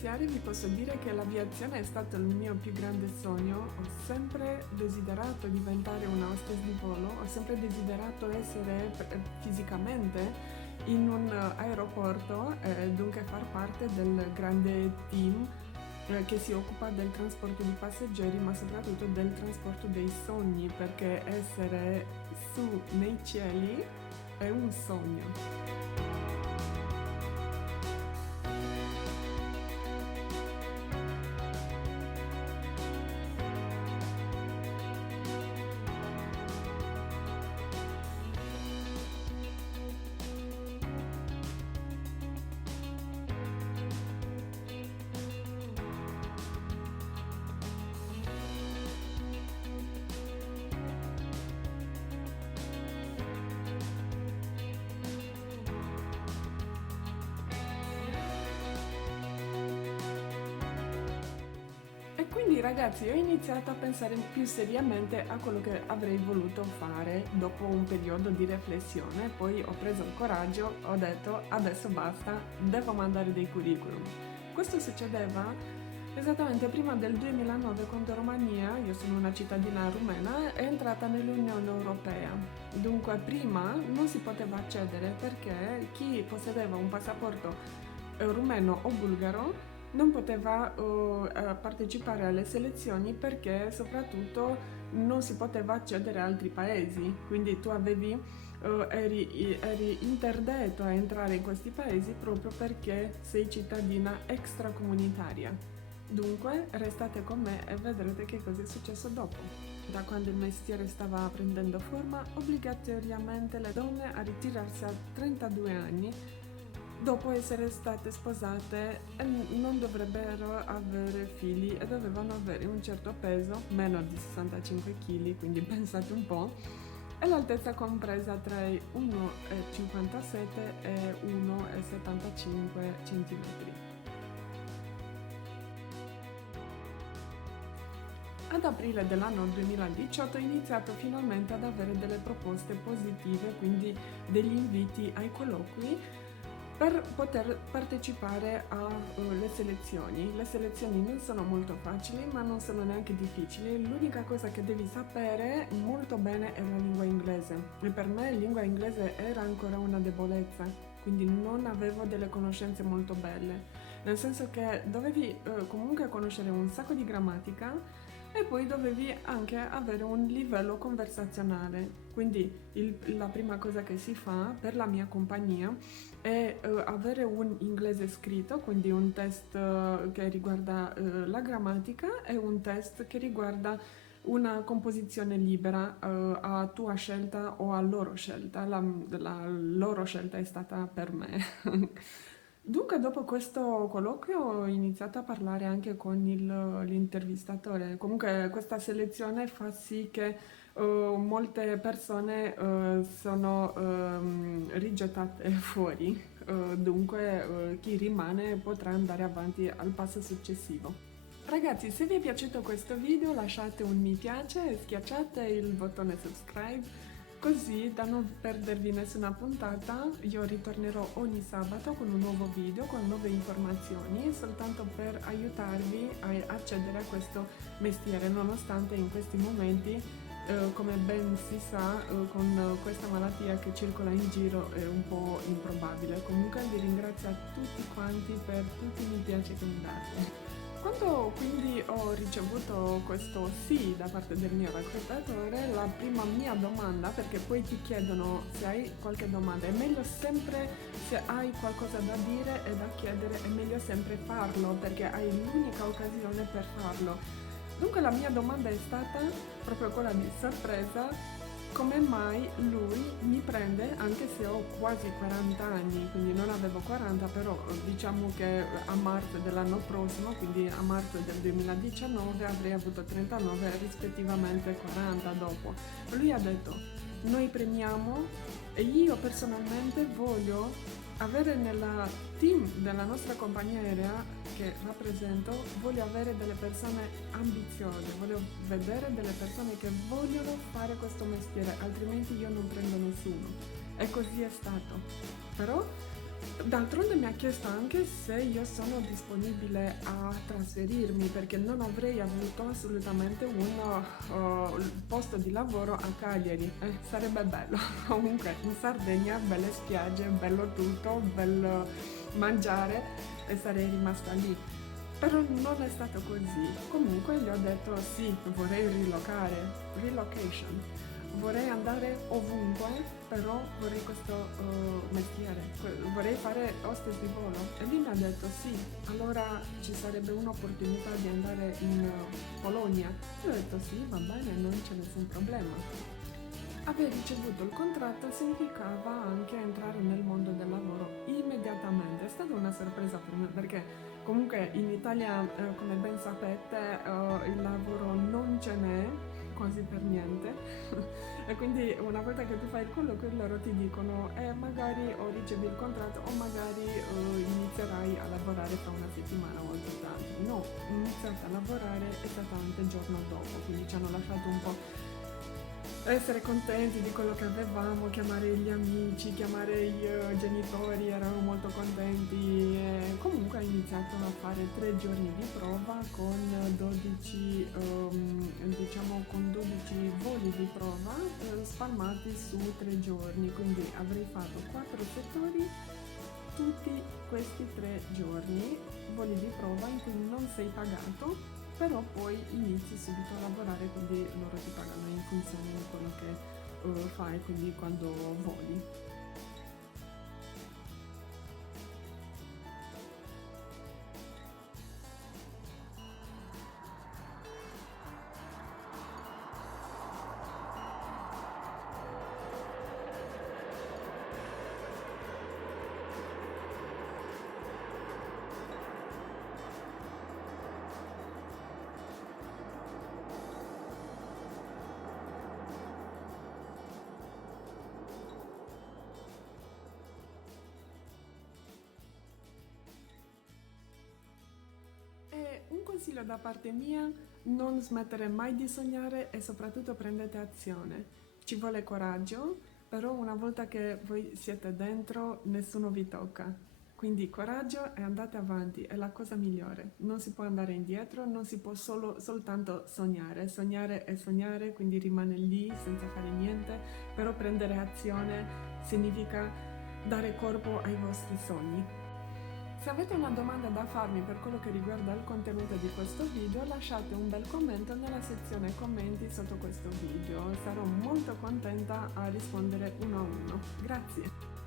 iniziare vi posso dire che l'aviazione è stato il mio più grande sogno. Ho sempre desiderato diventare una hostess di volo, ho sempre desiderato essere fisicamente in un aeroporto e dunque far parte del grande team che si occupa del trasporto di passeggeri, ma soprattutto del trasporto dei sogni, perché essere su nei cieli è un sogno. E quindi ragazzi ho iniziato a pensare più seriamente a quello che avrei voluto fare dopo un periodo di riflessione, poi ho preso il coraggio, ho detto adesso basta, devo mandare dei curriculum. Questo succedeva esattamente prima del 2009 quando Romania, io sono una cittadina rumena, è entrata nell'Unione Europea. Dunque prima non si poteva accedere perché chi possedeva un passaporto rumeno o bulgaro non poteva partecipare alle selezioni perché soprattutto non si poteva accedere a altri paesi, quindi tu eri interdetto a entrare in questi paesi proprio perché sei cittadina extracomunitaria. Dunque restate con me e vedrete che cosa è successo dopo. Da quando il mestiere stava prendendo forma, obbligatoriamente le donne a ritirarsi a 32 anni dopo essere state sposate non dovrebbero avere figli e dovevano avere un certo peso, meno di 65 kg, quindi pensate un po', e l'altezza compresa tra i 1,57 e 1,75 cm. Ad aprile dell'anno 2018 ho iniziato finalmente ad avere delle proposte positive, quindi degli inviti ai colloqui per poter partecipare alle selezioni. Le selezioni non sono molto facili, ma non sono neanche difficili. L'unica cosa che devi sapere molto bene è la lingua inglese. E per me la lingua inglese era ancora una debolezza, quindi non avevo delle conoscenze molto belle. Nel senso che dovevi comunque conoscere un sacco di grammatica e poi dovevi anche avere un livello conversazionale. Quindi la prima cosa che si fa per la mia compagnia è avere un inglese scritto, quindi un test che riguarda la grammatica e un test che riguarda una composizione libera a tua scelta o a loro scelta. La loro scelta è stata per me. Dunque, dopo questo colloquio ho iniziato a parlare anche con l'intervistatore. Comunque, questa selezione fa sì che molte persone sono rigettate fuori, dunque chi rimane potrà andare avanti al passo successivo. Ragazzi, se vi è piaciuto questo video lasciate un mi piace e schiacciate il bottone subscribe così da non perdervi nessuna puntata. Io ritornerò ogni sabato con un nuovo video, con nuove informazioni, soltanto per aiutarvi a accedere a questo mestiere, nonostante in questi momenti, come ben si sa, con questa malattia che circola in giro è un po' improbabile. Comunque vi ringrazio a tutti quanti per tutti i mi piace che mi date. Quando quindi ho ricevuto questo sì da parte del mio reclutatore, la prima mia domanda, perché poi ti chiedono se hai qualche domanda, è meglio sempre, se hai qualcosa da dire e da chiedere, è meglio sempre farlo, perché hai l'unica occasione per farlo. Dunque la mia domanda è stata proprio quella di sorpresa: come mai lui mi prende anche se ho quasi 40 anni, quindi non avevo 40, però diciamo che a marzo dell'anno prossimo, quindi a marzo del 2019, avrei avuto 39 rispettivamente 40 dopo. Lui ha detto: noi premiamo e io personalmente voglio avere nella team della nostra compagnia aerea che rappresento, voglio avere delle persone ambiziose, voglio vedere delle persone che vogliono fare questo mestiere, altrimenti io non prendo nessuno. E così è stato. Però D'altronde mi ha chiesto anche se io sono disponibile a trasferirmi, perché non avrei avuto assolutamente un posto di lavoro a Cagliari. Sarebbe bello. Comunque in Sardegna, belle spiagge, bello tutto, bello mangiare e sarei rimasta lì. Però non è stato così. Comunque gli ho detto sì, vorrei relocation. Vorrei andare ovunque, però vorrei questo mestiere, vorrei fare hostess di volo. E lui mi ha detto sì, allora ci sarebbe un'opportunità di andare in Polonia. Io ho detto sì, va bene, non c'è nessun problema. Aver ricevuto il contratto significava anche entrare nel mondo del lavoro immediatamente. È stata una sorpresa per me perché comunque in Italia, come ben sapete, il lavoro non ce n'è quasi per niente. E quindi una volta che tu fai il colloquio loro ti dicono magari o ricevi il contratto o magari inizierai a lavorare fra una settimana o altrettanto. No, ho iniziato a lavorare esattamente il giorno dopo, quindi ci hanno lasciato un po' essere contenti di quello che avevamo, chiamare gli amici, chiamare i genitori, erano molto contenti. E comunque ho iniziato a fare 3 giorni di prova con 12, diciamo con 12 voli di prova spalmati su 3 giorni, quindi avrei fatto 4 settori tutti questi 3 giorni, voli di prova in cui non sei pagato, però poi inizi subito a lavorare, quindi loro ti pagano in funzione di quello che fai, quindi quando voli. E un consiglio da parte mia, non smettere mai di sognare e soprattutto prendete azione. Ci vuole coraggio, però una volta che voi siete dentro, nessuno vi tocca. Quindi coraggio e andate avanti, è la cosa migliore. Non si può andare indietro, non si può soltanto sognare. Sognare è sognare, quindi rimane lì senza fare niente, però prendere azione significa dare corpo ai vostri sogni. Se avete una domanda da farmi per quello che riguarda il contenuto di questo video, lasciate un bel commento nella sezione commenti sotto questo video. Sarò molto contenta a rispondere uno a uno. Grazie!